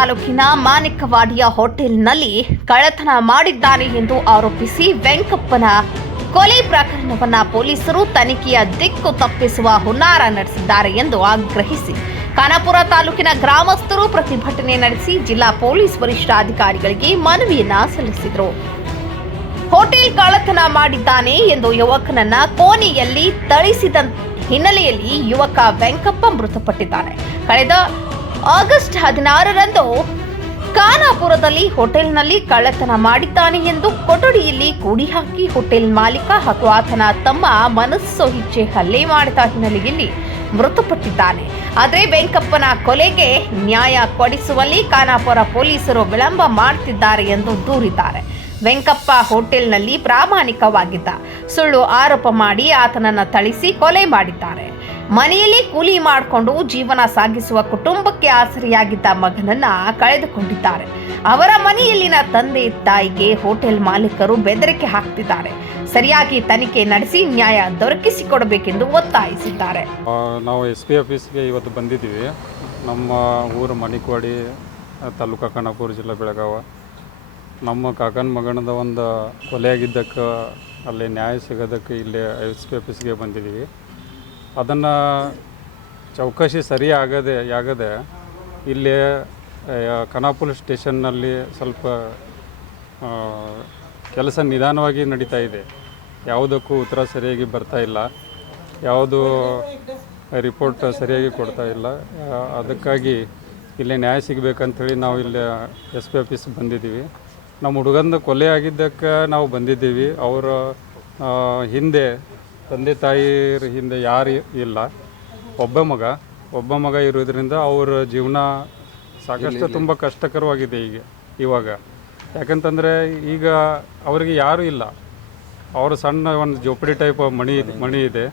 ತಾಲೂಕಿನ ಮಾಣಿಕವಾಡಿಯ ಹೋಟೆಲ್ನಲ್ಲಿ ಕಳ್ಳತನ ಮಾಡಿದ್ದಾನೆ ಎಂದು ಆರೋಪಿಸಿ ವೆಂಕಪ್ಪನ ಕೊಲೆ ಪ್ರಕರಣವನ್ನ ಪೊಲೀಸರು ತನಿಖೆಯ ದಿಕ್ಕು ತಪ್ಪಿಸುವ ಹುನ್ನಾರ ನಡೆಸಿದ್ದಾರೆ ಎಂದು ಆಗ್ರಹಿಸಿ ಖಾನಾಪುರ ತಾಲೂಕಿನ ಗ್ರಾಮಸ್ಥರು ಪ್ರತಿಭಟನೆ ನಡೆಸಿ ಜಿಲ್ಲಾ ಪೊಲೀಸ್ ವರಿಷ್ಠಾಧಿಕಾರಿಗಳಿಗೆ ಮನವಿಯನ್ನ ಸಲ್ಲಿಸಿದರು. ಹೋಟೆಲ್ ಕಳ್ಳತನ ಮಾಡಿದ್ದಾನೆ ಎಂದು ಯುವಕನನ್ನ ಕೋಣೆಯಲ್ಲಿ ಥಳಿಸಿದ ಹಿನ್ನೆಲೆಯಲ್ಲಿ ಯುವಕ ವೆಂಕಪ್ಪ ಮೃತಪಟ್ಟಿದ್ದಾನೆ. ಕಳೆದ ಆಗಸ್ಟ್ 16ರಂದು ಖಾನಾಪುರದಲ್ಲಿ ಹೋಟೆಲ್ನಲ್ಲಿ ಕಳ್ಳತನ ಮಾಡಿದ್ದಾನೆ ಎಂದು ಕೊಠಡಿಯಲ್ಲಿ ಕೂಡಿ ಹಾಕಿ ಹೋಟೆಲ್ ಮಾಲೀಕ ಹಾಗೂ ಆತನ ತಮ್ಮ ಮನಸ್ಸು ಇಚ್ಛೆ ಹಲ್ಲೆ ಮಾಡಿದ ಹಿನ್ನೆಲೆಯಲ್ಲಿ ಮೃತಪಟ್ಟಿದ್ದಾನೆ. ಆದರೆ ವೆಂಕಪ್ಪನ ಕೊಲೆಗೆ ನ್ಯಾಯ ಕೊಡಿಸುವಲ್ಲಿ ಖಾನಾಪುರ ಪೊಲೀಸರು ವಿಳಂಬ ಮಾಡುತ್ತಿದ್ದಾರೆ ಎಂದು ದೂರಿದ್ದಾರೆ. ವೆಂಕಪ್ಪ ಹೋಟೆಲ್ನಲ್ಲಿ ಪ್ರಾಮಾಣಿಕವಾಗಿದ್ದ, ಸುಳ್ಳು ಆರೋಪ ಮಾಡಿ ಆತನನ್ನು ಥಳಿಸಿ ಕೊಲೆ ಮಾಡಿದ್ದಾರೆ. ಮನೆಯಲ್ಲಿ ಕೂಲಿ ಮಾಡಿಕೊಂಡು ಜೀವನ ಸಾಗಿಸುವ ಕುಟುಂಬಕ್ಕೆ ಆಸರೆಯಾಗಿದ್ದ ಮಗನನ್ನ ಕಳೆದುಕೊಂಡಿದ್ದಾರೆ. ಅವರ ಮನೆಯಲ್ಲಿನ ತಂದೆ ತಾಯಿಗೆ ಹೋಟೆಲ್ ಮಾಲೀಕರು ಬೆದರಿಕೆ ಹಾಕ್ತಿದ್ದಾರೆ. ಸರಿಯಾಗಿ ತನಿಖೆ ನಡೆಸಿ ನ್ಯಾಯ ದೊರಕಿಸಿಕೊಡಬೇಕೆಂದು ಒತ್ತಾಯಿಸಿದ್ದಾರೆ. ನಾವು SP ಆಫೀಸ್ಗೆ ಇವತ್ತು ಬಂದಿದ್ದೀವಿ. ನಮ್ಮ ಊರು ಮಾಣಿಕವಾಡಿ, ತಾಲೂಕು ಖಾನಾಪುರ, ಜಿಲ್ಲಾ ಬೆಳಗಾವಿ. ನಮ್ಮ ಕಾಕನ ಮಗನದ ಒಂದು ಕೊಲೆಯಾಗಿದ್ದಕ್ಕೆ ಅಲ್ಲಿ ನ್ಯಾಯ ಸಿಗೋದಕ್ಕೆ ಇಲ್ಲಿ SP ಆಫೀಸ್ಗೆ ಬಂದಿದ್ದೀವಿ. ಅದನ್ನು ಚೌಕಶಿ ಸರಿ ಆಗದೆ ಇಲ್ಲಿ ಖಾನಾಪುರ ಸ್ಟೇಷನ್ನಲ್ಲಿ ಸ್ವಲ್ಪ ಕೆಲಸ ನಿಧಾನವಾಗಿ ನಡೀತಾ ಇದೆ. ಯಾವುದಕ್ಕೂ ಉತ್ತರ ಸರಿಯಾಗಿ ಬರ್ತಾ ಇಲ್ಲ, ಯಾವುದು ರಿಪೋರ್ಟ್ ಸರಿಯಾಗಿ ಕೊಡ್ತಾ ಇಲ್ಲ. ಅದಕ್ಕಾಗಿ ಇಲ್ಲಿ ನ್ಯಾಯ ಸಿಗಬೇಕಂಥೇಳಿ ನಾವು ಇಲ್ಲಿ SP ಆಫೀಸ್ ಬಂದಿದ್ದೀವಿ. ನಮ್ಮ ಹುಡುಗಂದು ಕೊಲೆ ಆಗಿದ್ದಕ್ಕೆ ನಾವು ಬಂದಿದ್ದೀವಿ. ಅವರ ಹಿಂದೆ ತಂದೆ ತಾಯಿರ ಹಿಂದೆ ಯಾರು ಇಲ್ಲ, ಒಬ್ಬ ಮಗ ಇರೋದ್ರಿಂದ ಅವ್ರ ಜೀವನ ಸಾಕಷ್ಟು ತುಂಬ ಕಷ್ಟಕರವಾಗಿದೆ ಇವಾಗ. ಯಾಕಂತಂದರೆ ಈಗ ಅವರಿಗೆ ಯಾರೂ ಇಲ್ಲ. ಅವರು ಸಣ್ಣ ಒಂದು ಜೋಪಡಿ ಟೈಪ್ ಮಣಿ ಇದೆ.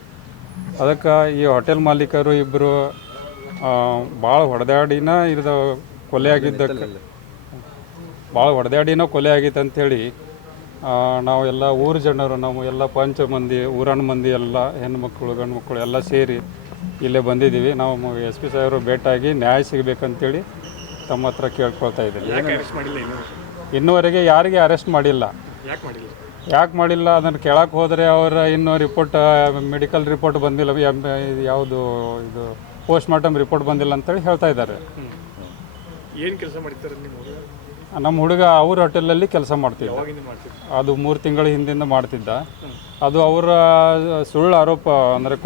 ಅದಕ್ಕೆ ಈ ಹೋಟೆಲ್ ಮಾಲೀಕರು ಇಬ್ಬರು ಭಾಳ ಹೊಡೆದಾಡಿನ ಕೊಲೆ ಆಗಿತ್ತು ಅಂಥೇಳಿ ನಾವೆಲ್ಲ ಊರು ಜನರು, ನಾವು ಎಲ್ಲ ಪಂಚ ಮಂದಿ, ಊರನ ಮಂದಿ ಎಲ್ಲ ಹೆಣ್ಮಕ್ಳು ಗಂಡು ಮಕ್ಕಳು ಎಲ್ಲ ಸೇರಿ ಇಲ್ಲೇ ಬಂದಿದ್ದೀವಿ. ನಾವು SP ಸಾಹೇಬರು ಭೇಟಿಯಾಗಿ ನ್ಯಾಯ ಸಿಗಬೇಕಂತೇಳಿ ತಮ್ಮ ಹತ್ರ ಕೇಳ್ಕೊಳ್ತಾ ಇದ್ದೀವಿ. ಇನ್ನೂವರೆಗೆ ಯಾರಿಗೆ ಅರೆಸ್ಟ್ ಮಾಡಿಲ್ಲ. ಯಾಕೆ ಮಾಡಿಲ್ಲ ಅದನ್ನು ಕೇಳಕ್ಕೆ ಹೋದರೆ ಅವರ ಇನ್ನೂ ಮೆಡಿಕಲ್ ರಿಪೋರ್ಟ್ ಬಂದಿಲ್ಲ, ಯಾವುದು ಇದು ಪೋಸ್ಟ್ ಮಾರ್ಟಮ್ ರಿಪೋರ್ಟ್ ಬಂದಿಲ್ಲ ಅಂತೇಳಿ ಹೇಳ್ತಾ ಇದ್ದಾರೆ. ಏನು ಕೆಲಸ ಮಾಡ್ತಾರೆ ನಮ್ಮ ಹುಡುಗ ಅವ್ರ ಹೋಟೆಲಲ್ಲಿ ಕೆಲಸ ಮಾಡ್ತಿದ್ದ. ಅದು 3 ತಿಂಗಳ ಹಿಂದಿಂದ ಮಾಡ್ತಿದ್ದ. ಅದು ಅವರ ಸುಳ್ಳು ಆರೋಪ, ಅಂದರೆ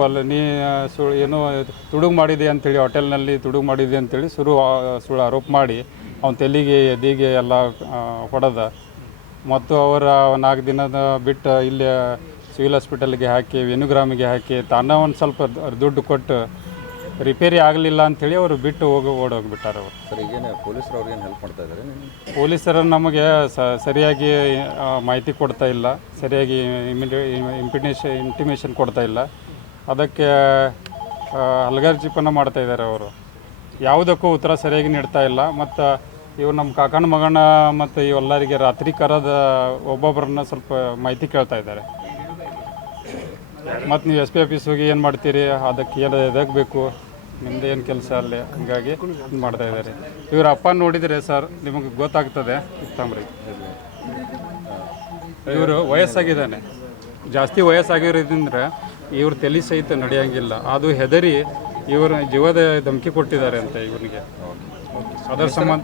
ಏನೋ ತುಡುಗು ಮಾಡಿದೆ ಅಂಥೇಳಿ, ಹೋಟೆಲ್ನಲ್ಲಿ ತುಡುಗು ಮಾಡಿದೆ ಅಂಥೇಳಿ ಸುಳ್ಳು ಆರೋಪ ಮಾಡಿ ಅವನ ತಲೆಗೆ ಎದೆಗೆ ಎಲ್ಲ ಹೊಡೆದ. ಮತ್ತು ಅವರ 4 ದಿನದ ಬಿಟ್ಟು ಇಲ್ಲಿ ಸಿವಿಲ್ ಹಾಸ್ಪಿಟಲ್ಗೆ ಹಾಕಿ, ವೆನುಗ್ರಾಮಿಗೆ ಹಾಕಿ, ತಾನೇ ಒಂದು ಸ್ವಲ್ಪ ದುಡ್ಡು ಕೊಟ್ಟು ರಿಪೇರಿ ಆಗಲಿಲ್ಲ ಅಂಥೇಳಿ ಅವರು ಬಿಟ್ಟು ಓಡೋಗಿಬಿಟ್ಟಾರೆ. ಅವರು ಸರ್, ಈಗೇನು ಪೊಲೀಸರು ಅವ್ರಿಗೇನು ಹೆಲ್ಪ್ ಮಾಡ್ತಾ ಇದ್ದಾರೆ? ಪೊಲೀಸರು ನಮಗೆ ಸರಿಯಾಗಿ ಮಾಹಿತಿ ಕೊಡ್ತಾ ಇಲ್ಲ, ಸರಿಯಾಗಿ ಇಂಟಿಮೇಷನ್ ಕೊಡ್ತಾ ಇಲ್ಲ. ಅದಕ್ಕೆ ಹಲಗಾರು ಜೀಪನ ಮಾಡ್ತಾ ಇದ್ದಾರೆ. ಅವರು ಯಾವುದಕ್ಕೂ ಉತ್ತರ ಸರಿಯಾಗಿ ನೀಡ್ತಾ ಇಲ್ಲ. ಮತ್ತು ಇವು ನಮ್ಮ ಕಾಕನ ಮಗನ ಮತ್ತು ಇವೆಲ್ಲರಿಗೆ ರಾತ್ರಿ ಕರೆದ ಒಬ್ಬೊಬ್ಬರನ್ನ ಸ್ವಲ್ಪ ಮಾಹಿತಿ ಕೇಳ್ತಾ ಇದ್ದಾರೆ. ಮತ್ತು ನೀವು SP ಆಫೀಸ್ ಹೋಗಿ ಏನು ಮಾಡ್ತೀರಿ, ಅದಕ್ಕೆ ಎದಕ್ಕೆ ಬೇಕು, ನಿಮ್ಮದು ಏನು ಕೆಲಸ ಅಲ್ಲೇ, ಹಂಗಾಗಿ ಇದು ಮಾಡ್ತಾ ಇದ್ದಾರೆ. ಇವ್ರ ಅಪ್ಪ ನೋಡಿದರೆ ಸರ್ ನಿಮಗೆ ಗೊತ್ತಾಗ್ತದೆ. ಇತ್ತಂಬ್ರಿ ಇವರು ವಯಸ್ಸಾಗಿದ್ದಾನೆ, ಜಾಸ್ತಿ ವಯಸ್ಸಾಗಿರೋದ್ರಿಂದ ಇವ್ರ ತಲೆ ಸಹಿತ ನಡೆಯೋಂಗಿಲ್ಲ. ಅದು ಹೆದರಿ ಇವರು ಜೀವದ ಧಮಕಿ ಕೊಟ್ಟಿದ್ದಾರೆ ಅಂತ ಇವನಿಗೆ. ಅದರ ಸಂಬಂಧ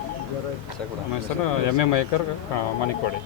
ಸರ್ MA ಮೈಕರ್, ಮಾಣಿಕವಾಡಿ.